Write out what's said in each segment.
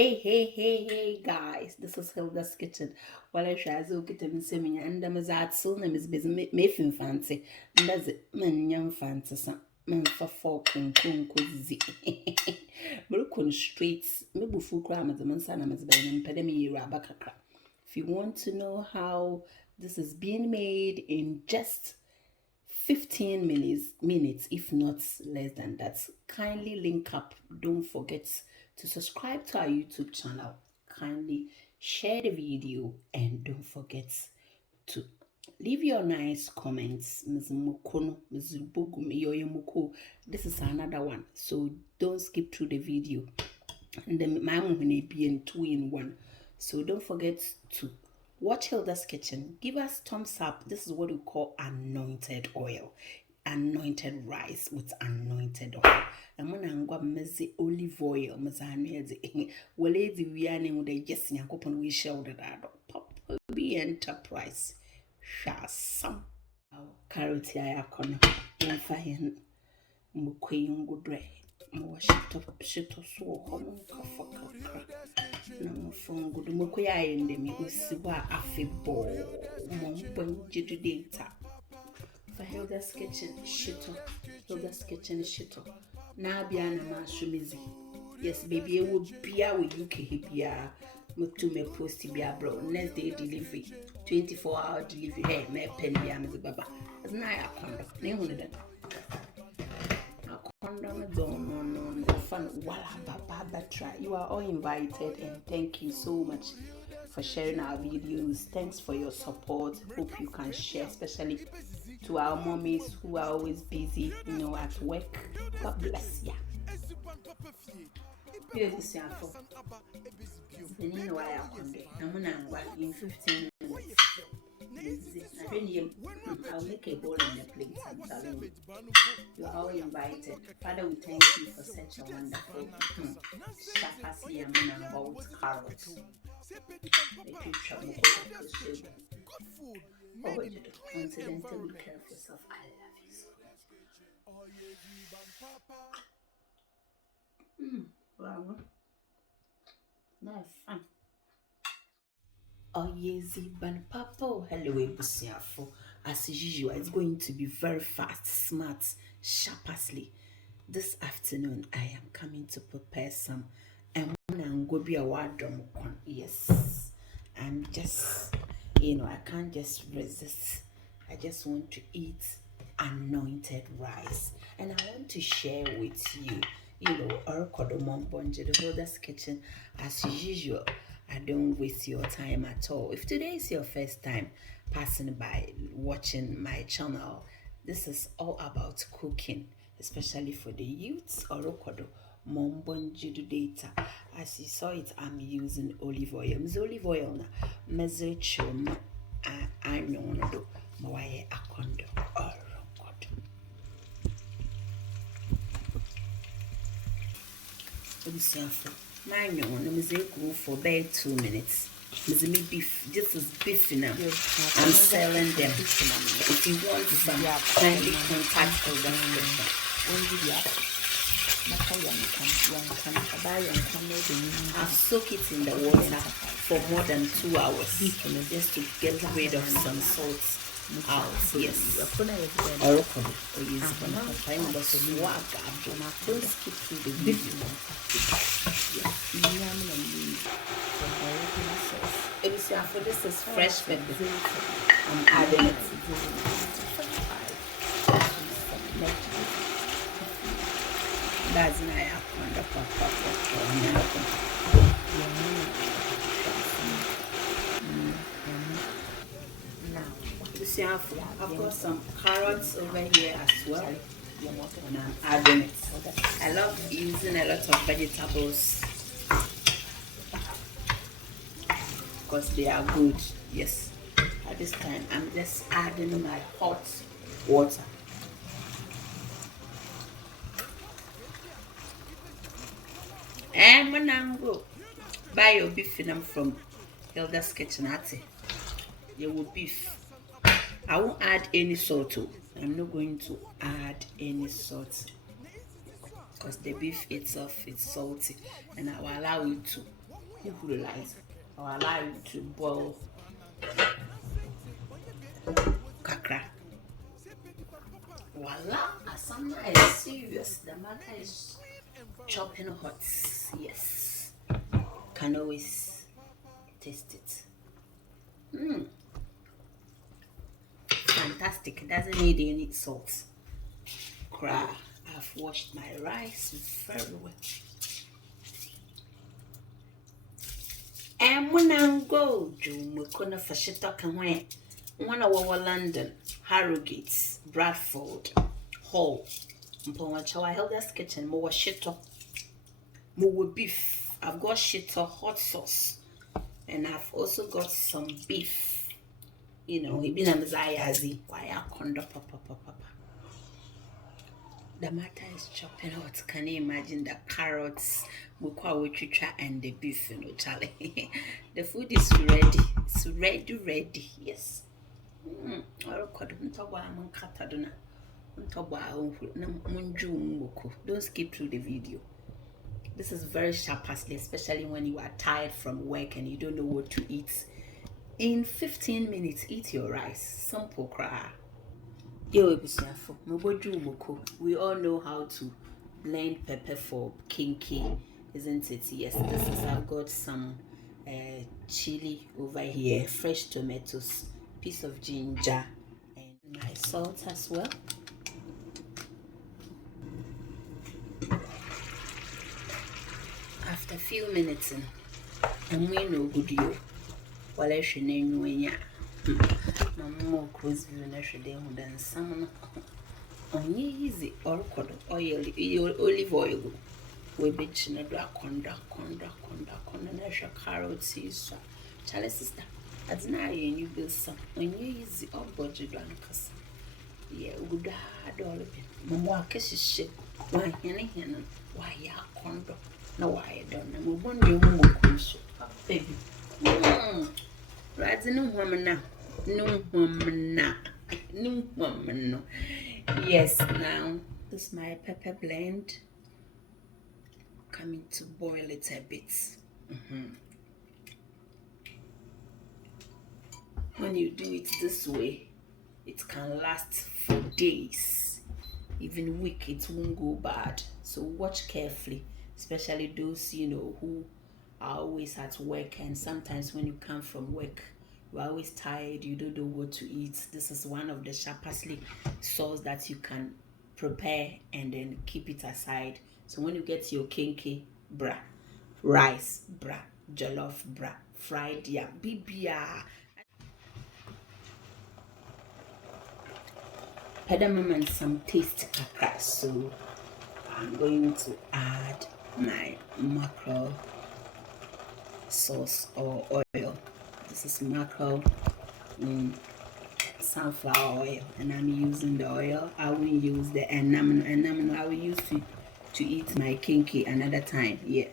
Hey, guys, this is Hilda's Kitchen. While I try to get them semi and I'm as at soon as busy making fancy. And that's it, man, young fancy, son. Man for folk and cozy. Broken streets, maybe full crime as a man, son, as Ben and Pedemi Rabakaka. If you want to know how this is being made in just 15 minutes, if not less than that, kindly link up. Don't forget to subscribe to our YouTube channel. Kindly share the video and don't forget to leave your nice comments. This is another one, so don't skip through the video. And then my mom will be in 2 in 1, so don't forget to watch Hilda's Kitchen. Give us thumbs up. This is what we call anointed oil, anointed rice with anointed oil. I'm gonna go mezi olive oil, mazani walezi wiane muda yes nyakopon we share with that pop be enterprise. Shasam. Carrot ya kono. Yenfa mukuyungudre. Shito so homo kafaka. No phone good mukuya in the migusiwa afibo. Mumbo jidu data. For Hilda's Kitchen shito. Hilda's Kitchen shito. Na biana ma shumizi. Yes, baby, it would be a with UK here. To me post bia bro. Next day delivery. 24-hour delivery. Hey, me penny am the baba. It's not a condo. Name on it. No fun. Wala baba try. You are all invited and thank you so much for sharing our videos. Thanks for your support. Hope you can share, especially to our mommies who are always busy, at work. God bless ya. Here is the sample. You know why I'm in 15 minutes. I'll make a bowl in the plate. I'm telling you. You are all invited. Father, we thank you for such a wonderful shapasi and about carrots. Oh, you do. Coincidentally, care of yourself. I love you so. Wow. That's fun. Oh, yezi ban papo. Hello, Ebusiafo. As usual, it's going to be very fast, smart, sharply. This afternoon, I am coming to prepare some gobi awadom. Yes, I'm just, I can't just resist. I just want to eat anointed rice, and I want to share with you, Orkodomon Bonje, the Hilda's Kitchen, as usual. I don't waste your time at all. If today is your first time passing by watching my channel, this is all about cooking, especially for the youths. Orokodo mombonjidu data. As you saw it, I'm using olive oil. Olive oil na mezechum I know do mawaye akondo. Orokodo. My own go for about 2 minutes. Beef, this is beef now. I'm selling them. If you want some, kindly contact the I'll soak it in the water for more than 2 hours just to get rid of some salt out. Yes. Or don't skip through the video. This is fresh pepper. I'm adding it. That's nice. Now, I've got some carrots over here as well, and I'm adding it. I love using a lot of vegetables because they are good. Yes. At this time, I'm just adding my hot water. And when I go buy your beef from Hilda's Kitchen, you will beef. I won't add any salt. I'm not going to add any salt because the beef itself is salty, and I will allow you to rice. I'll allow it to boil kakra. Voila, Asana is serious. The matter is chopping hot. Yes, can always taste it. Fantastic. It doesn't need any salt. Cry. I've washed my rice very well. And when I go, we're gonna fish it up and when I was London, Harrogate, Bradford, Hull, Mpomachawa Hilda's kitchen, more shit up, more beef. I've got shit up hot sauce, and I've also got some beef. You know, he been a Messiah, why I condo papa. The matter is chopping hot. Can you imagine the carrots, mukwa, and the beef, you know, Charlie? The food is ready. It's ready. Yes. Don't skip through the video. This is very sharp parsley, especially when you are tired from work and you don't know what to eat. In 15 minutes, eat your rice. Simple cry. We all know how to blend pepper for kinky, isn't it? Yes, this is, I've got some chili over here, fresh tomatoes, piece of ginger, and my salt as well. After a few minutes, and we know good you. While I should name you, more close view than some only easy or oil, olive oil. We bitch in a conda, nasha carrots, is Charlie sister. As now you will some when you easy or budget drunkers. Yeah, good hard all of it. Mamma kisses shit. Why, why ya condo? No, I don't know. One day, baby. Right, no woman now. No woman. Yes, now this is my pepper blend. Coming to boil it a bit. When you do it this way, it can last for days, even week. It won't go bad. So watch carefully, especially those who are always at work, and sometimes when you come from work, you're always tired, you don't know what to eat. This is one of the sharp parsley sauce that you can prepare and then keep it aside. So when you get your kinky rice jollof fried yam bibia, pedamum and some taste kakra. So I'm going to add my mackerel sauce or oil. This is mackerel sunflower oil, and I'm using the oil. I will use the enamel I will use to eat my kinky another time. Yeah.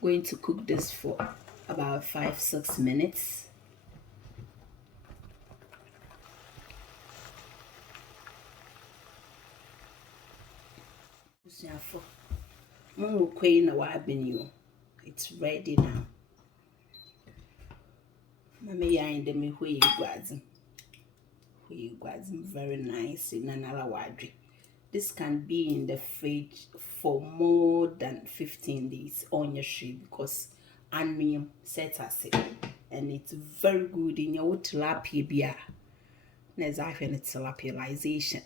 Going to cook this for about 5-6 minutes. It's ready now. Mama yain de me very nice in an alawadri. This can be in the fridge for more than 15 days on your tree because anium set as it, and it's very good in your tilapia beer. Tilapialization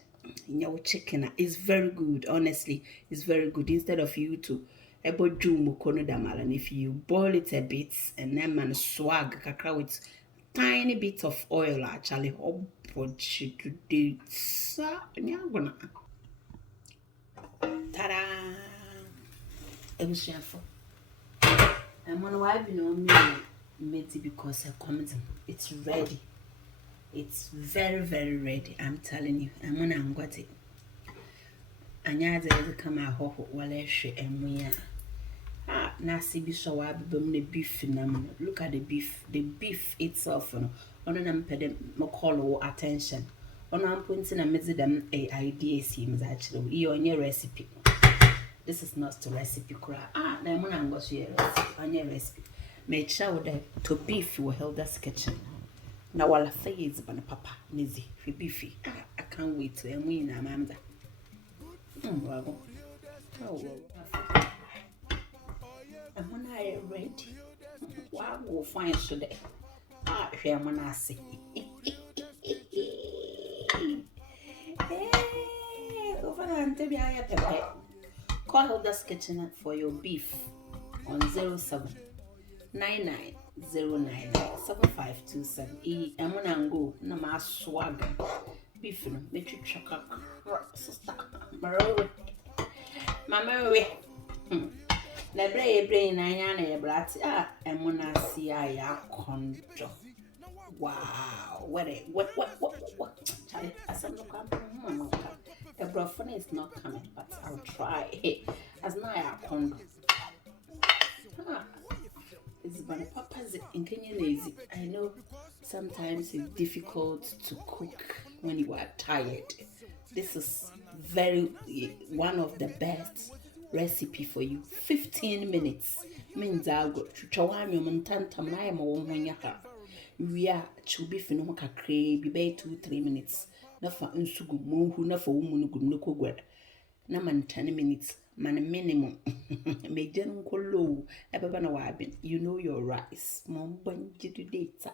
in your chicken is very good. Honestly, it's very good. Instead of you to and if you boil it a bit and then man swag kakra with tiny bit of oil, actually today. Ta-da! It was shameful. And when I've been on me because I commented, it's ready. It's very, very ready. I'm telling you. I'm gonna got it. Anya de come a ho while I share and we nasi biso wa the beef nam. Look at the beef. The beef itself, on an pedem call attention. On I'm pointing a message them a idea seems actually you on your recipe. This is not the recipe cry. Then when I'm going to share recipe. Make sure that to beef will help that kitchen. Now while I say it's ban papa, Nizzy, beefy. I can't wait to win Amanda. Well. Oh, well. And when I am ready, wow, we'll find today. Here when I say. Over and tell me I have a call Hilda's Kitchen for your beef on 07 99 7527. I'm gonna go na my swag beef no make you check out sister Mama na brain na ya na brat I'm gonna see ya kondo. Wow, what Charlie, as I'm looking, the brothel is not coming, but I'll try. As now I come. It's by papa's in Kenya lazy. I know sometimes it's difficult to cook when you are tired. This is one of the best recipe for you. 15 minutes means I'll go to Chawanya Montantam Naima when you have. We are to be finoma cray, be bay 2-3 minutes. Na for unsugu mohu na for woman good no cook. Na man 10 minutes, man minimum. Make them colo, a babana wabbin. You know your rice, mom, when you do data.